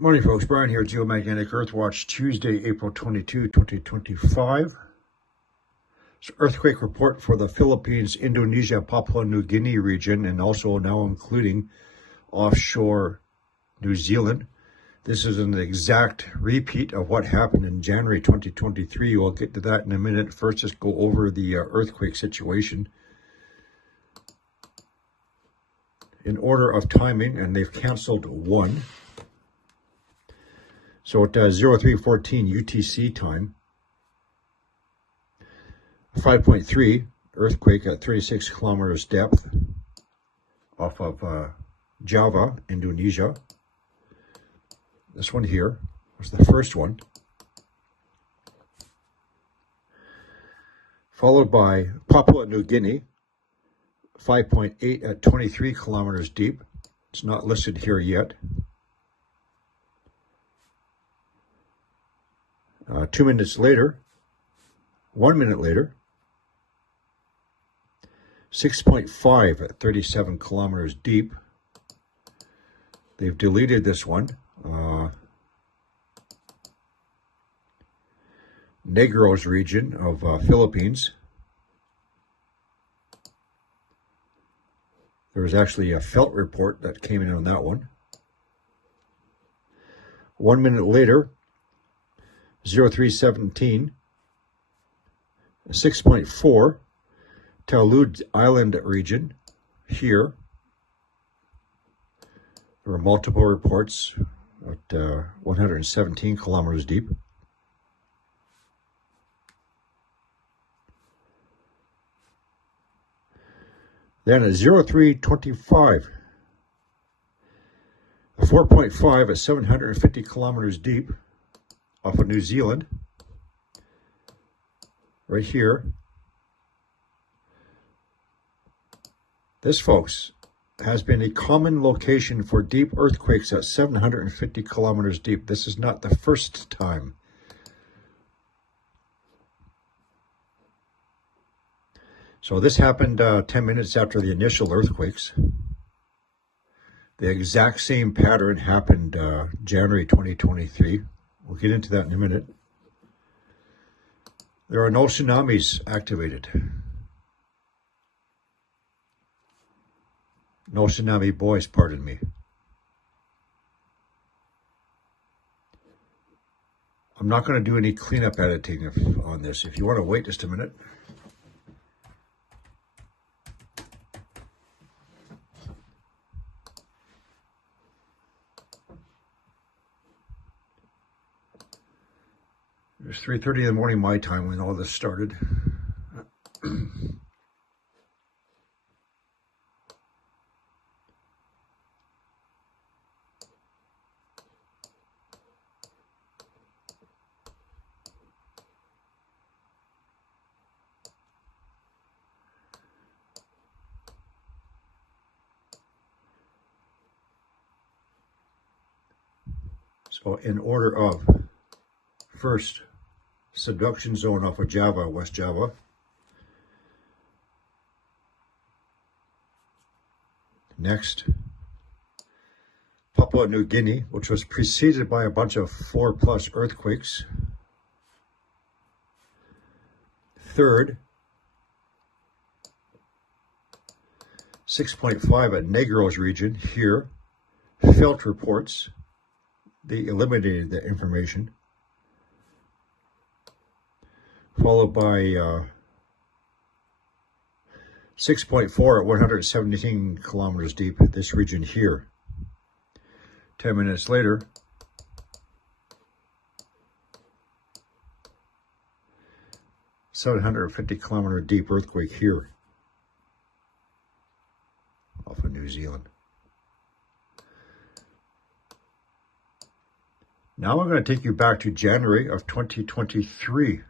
Morning, folks. Brian here at Geomagnetic Earthwatch, Tuesday, April 22, 2025. It's an earthquake report for the Philippines, Indonesia, Papua New Guinea region, and also now including offshore New Zealand. This is an exact repeat of what happened in January 2023. We'll get to that in a minute. First, let's go over the earthquake situation in order of timing, and they've canceled one. So at 0314 UTC time, 5.3 earthquake at 36 kilometers depth off of Java, Indonesia. This one here was the first one, followed by Papua New Guinea, 5.8 at 23 kilometers deep. It's not listed here yet. 2 minutes later, 1 minute later, 6.5 at 37 kilometers deep. They've deleted this one. Negros region of Philippines. There was actually a felt report that came in on that one. 1 minute later, 0317, 6.4, Taulud Island region here. There were multiple reports at 117 kilometers deep. Then at 0325, 4.5 at 750 kilometers deep off of New Zealand, right here. This, folks, has been a common location for deep earthquakes at 750 kilometers deep. This is not the first time. So this happened 10 minutes after the initial earthquakes. The exact same pattern happened January 2023. We'll get into that in a minute. There are no tsunamis activated. No tsunami boys, pardon me. I'm not going to do any cleanup editing on this. If you want to wait just a minute. It was 3:30 in the morning my time when all this started. So in order of, first, subduction zone off of Java, West Java. Next, Papua New Guinea, which was preceded by a bunch of 4+ earthquakes. Third, 6.5 at Negros region here. Felt reports. They eliminated the information. Followed by 6.4 at 117 kilometers deep, this region here. 10 minutes later, $750-kilometer deep earthquake here off of New Zealand. Now I'm going to take you back to January of 2023.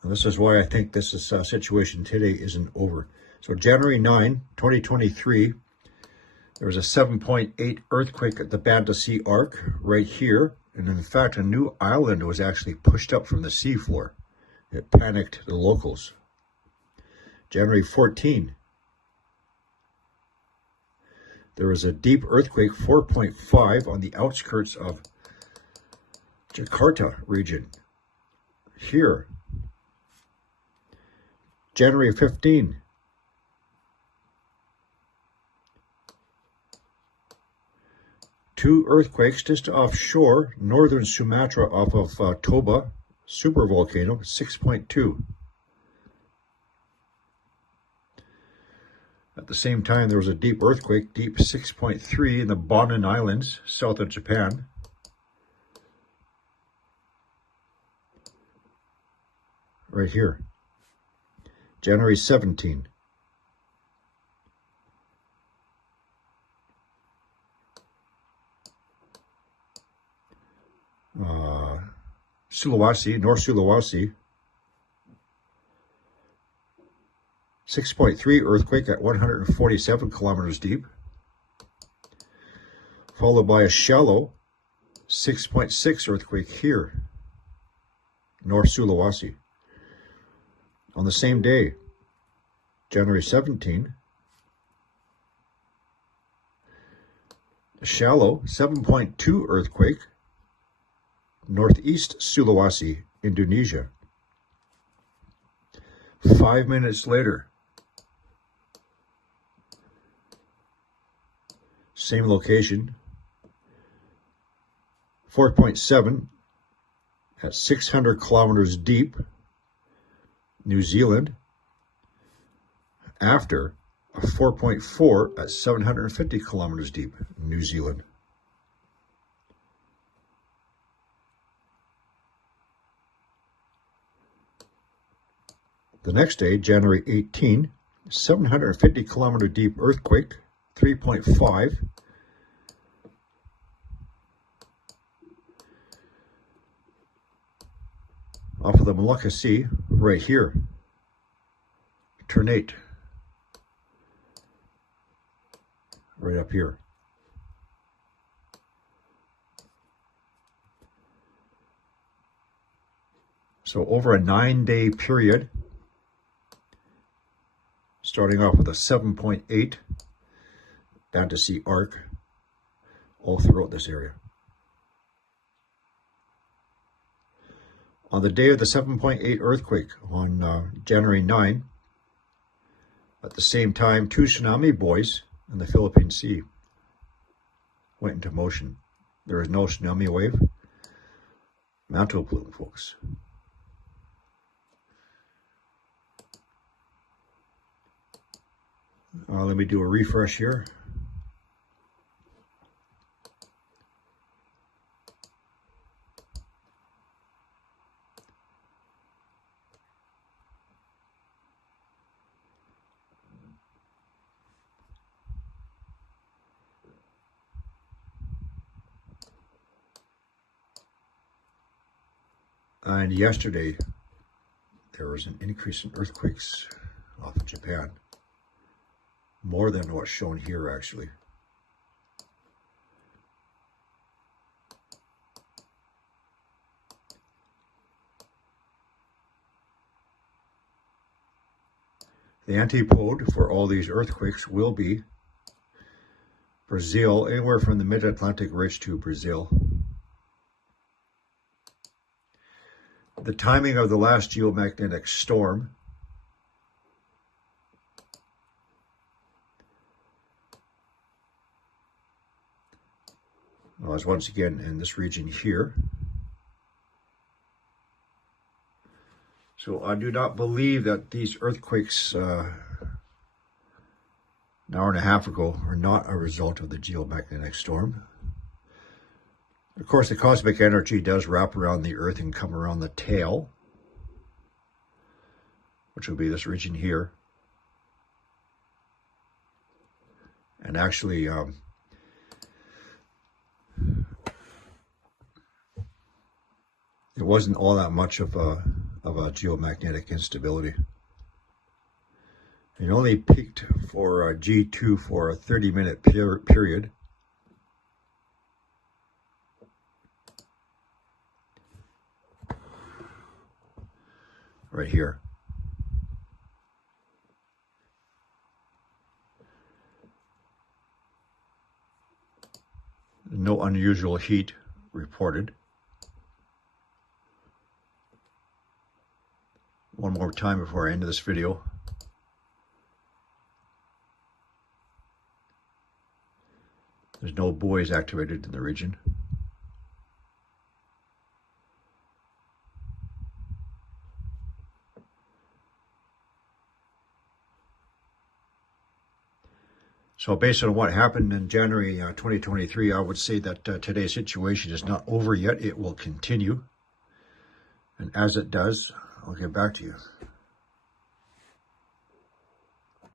And this is why I think this situation today isn't over. So January 9, 2023, there was a 7.8 earthquake at the Banda Sea Arc right here. And in fact, a new island was actually pushed up from the seafloor. It panicked the locals. January 14, There was a deep earthquake, 4.5, on the outskirts of Jakarta region. Here, January 15. Two earthquakes just offshore, northern Sumatra off of Toba, supervolcano, 6.2. At the same time, there was a deep earthquake, deep 6.3 in the Bonin Islands, south of Japan. Right here, January 17. Sulawesi, North Sulawesi, 6.3 earthquake at 147 kilometers deep, followed by a shallow 6.6 earthquake here, North Sulawesi. On the same day, January 17, a shallow 7.2 earthquake, northeast Sulawesi, Indonesia. 5 minutes later, same location, 4.7 at 600 kilometers deep, New Zealand, after a 4.4 at 750 kilometers deep, New Zealand. The next day, January 18, 750 kilometer deep earthquake, 3.5. Off of the Molucca Sea, right here, Ternate, right up here. So over a 9-day period, starting off with a 7.8 down to see arc all throughout this area. On the day of the 7.8 earthquake on January 9, at the same time, 2 tsunami buoys in the Philippine Sea went into motion. There is no tsunami wave. Mantle plume, folks. Let me do a refresh here. And yesterday, there was an increase in earthquakes off of Japan. More than what's shown here, actually. The antipode for all these earthquakes will be Brazil, anywhere from the mid-Atlantic ridge to Brazil. The timing of the last geomagnetic storm was once again in this region here. So I do not believe that these earthquakes an hour and a half ago are not a result of the geomagnetic storm. Of course, the cosmic energy does wrap around the Earth and come around the tail, which will be this region here. And actually, it wasn't all that much of a geomagnetic instability. It only peaked for G2 for a 30-minute period. Right here. No unusual heat reported. One more time before I end this video. There's no buoys activated in the region. So based on what happened in January 2023, I would say that today's situation is not over yet. It will continue. And as it does, I'll get back to you.